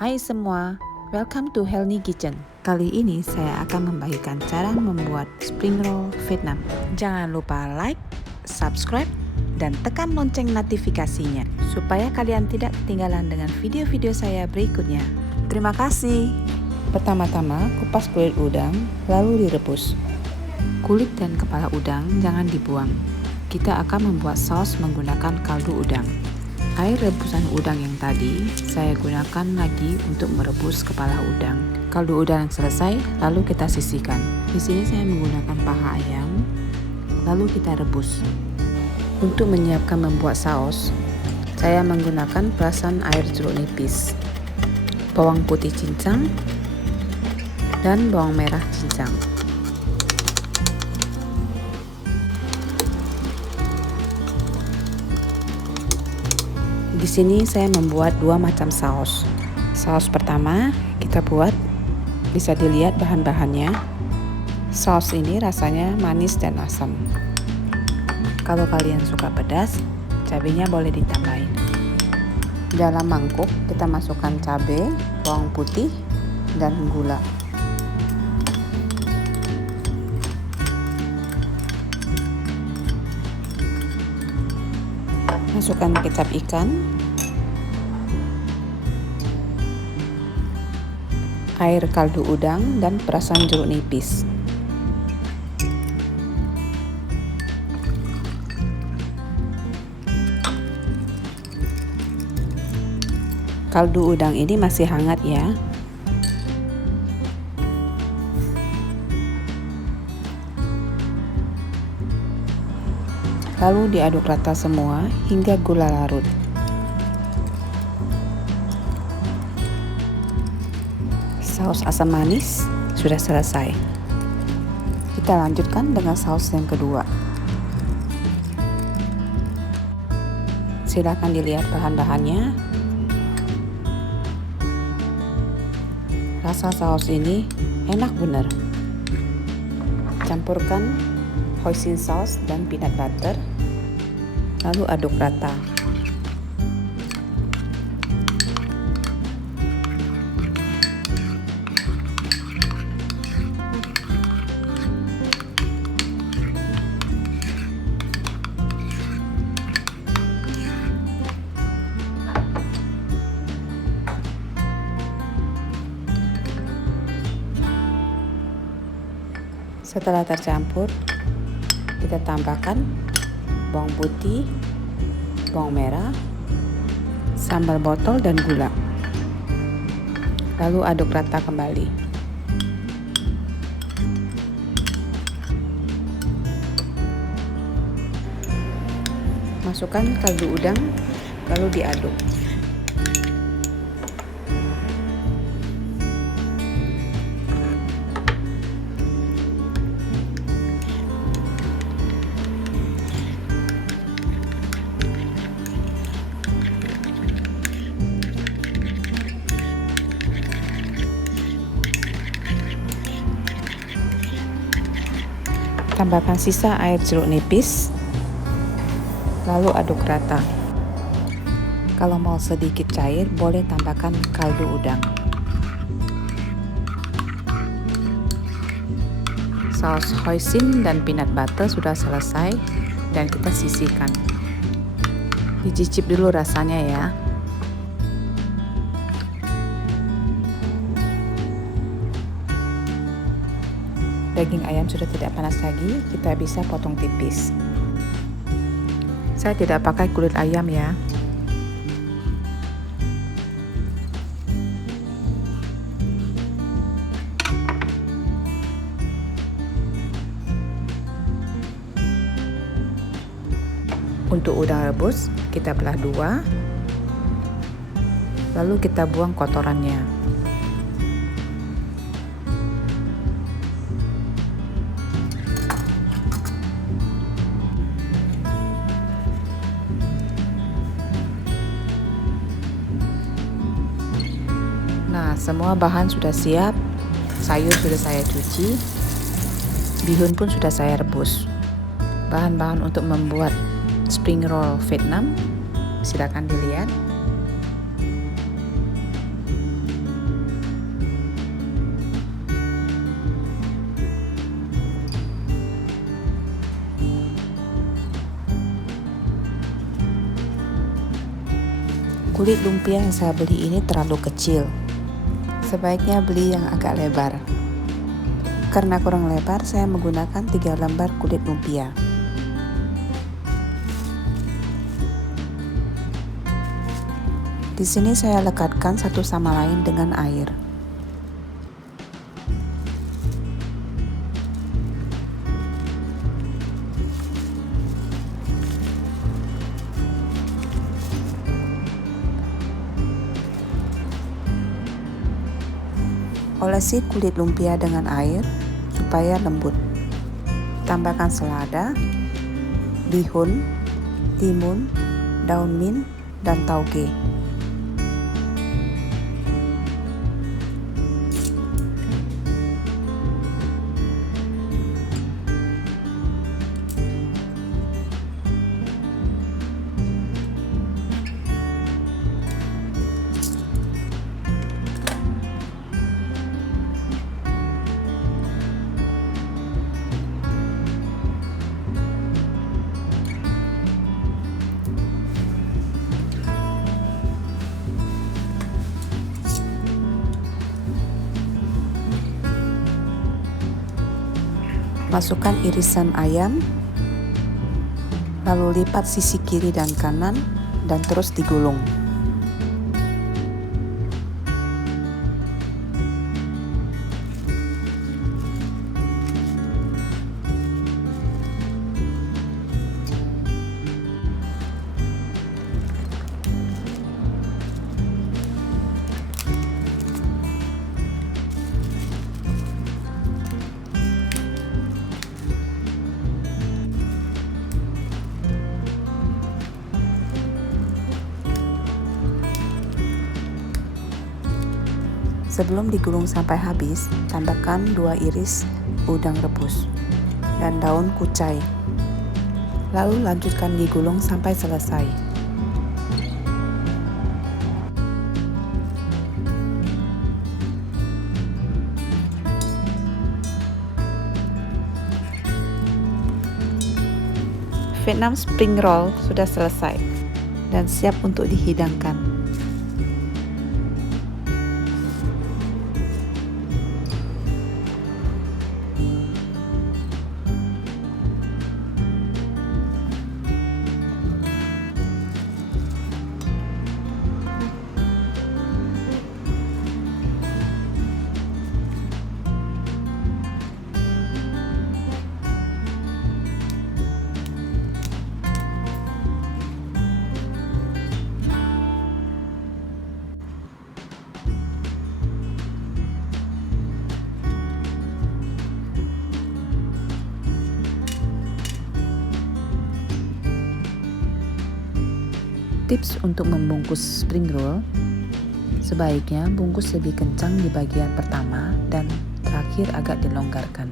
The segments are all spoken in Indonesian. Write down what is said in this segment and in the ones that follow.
Hai semua, welcome to Helny Kitchen. Kali ini saya akan membagikan cara membuat spring roll Vietnam. Jangan lupa like, subscribe, dan tekan lonceng notifikasinya supaya kalian tidak ketinggalan dengan video-video saya berikutnya. Terima kasih. Pertama-tama kupas kulit udang, lalu direbus. Kulit dan kepala udang jangan dibuang. Kita akan membuat saus menggunakan kaldu udang. Air rebusan udang yang tadi saya gunakan lagi untuk merebus kepala udang. Kaldu udang selesai, lalu kita sisihkan. Di sini saya menggunakan paha ayam, lalu kita rebus. Untuk menyiapkan membuat saus, saya menggunakan perasan air jeruk nipis, bawang putih cincang, dan bawang merah cincang. Di sini saya membuat dua macam saus. Saus pertama kita buat, bisa dilihat bahan-bahannya. Saus ini rasanya manis dan asam. Kalau kalian suka pedas, cabenya boleh ditambahin. Dalam mangkuk kita masukkan cabai, bawang putih, dan gula. Masukkan kecap ikan, air kaldu udang, dan perasan jeruk nipis. Kaldu udang ini masih hangat ya. Lalu diaduk rata semua hingga gula larut. Saus asam manis sudah selesai. Kita lanjutkan dengan saus yang kedua. Silakan dilihat bahan-bahannya. Rasa saus ini enak bener. Campurkan hoisin sauce dan peanut butter, lalu aduk rata. Setelah tercampur, kita tambahkan bawang putih, bawang merah, sambal botol, dan gula. Lalu aduk rata kembali. Masukkan kaldu udang, lalu diaduk. Tambahkan sisa air jeruk nipis, lalu aduk rata. Kalau mau sedikit cair, boleh tambahkan kaldu udang. Saus hoisin dan peanut butter sudah selesai dan kita sisihkan. Dicicip dulu rasanya ya. Daging ayam sudah tidak panas lagi, kita bisa potong tipis. Saya tidak pakai kulit ayam ya. Untuk udang rebus, kita belah dua, lalu kita buang kotorannya. Nah, semua bahan sudah siap, sayur sudah saya cuci, bihun pun sudah saya rebus. Bahan-bahan untuk membuat spring roll Vietnam, silakan dilihat. Kulit lumpia yang saya beli ini terlalu kecil. Sebaiknya beli yang agak lebar. Karena kurang lebar, saya menggunakan 3 lembar kulit lumpia. Di sini saya lekatkan satu sama lain dengan air. Olesi kulit lumpia dengan air supaya lembut. Tambahkan selada, bihun, timun, daun mint, dan tauge. Masukkan irisan ayam, lalu lipat sisi kiri dan kanan, dan terus digulung. Sebelum digulung sampai habis, tambahkan 2 iris udang rebus dan daun kucai. Lalu lanjutkan digulung sampai selesai. Vietnam spring roll sudah selesai dan siap untuk dihidangkan. Tips untuk membungkus spring roll, sebaiknya bungkus lebih kencang di bagian pertama dan terakhir agak dilonggarkan.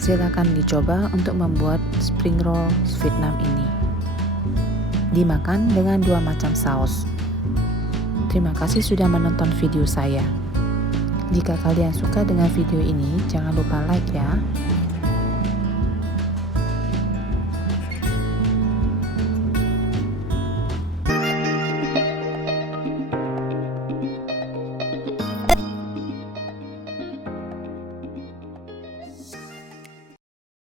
Silakan dicoba untuk membuat spring roll Vietnam ini. Dimakan dengan 2 macam saus. Terima kasih sudah menonton video saya. Jika kalian suka dengan video ini, jangan lupa like ya.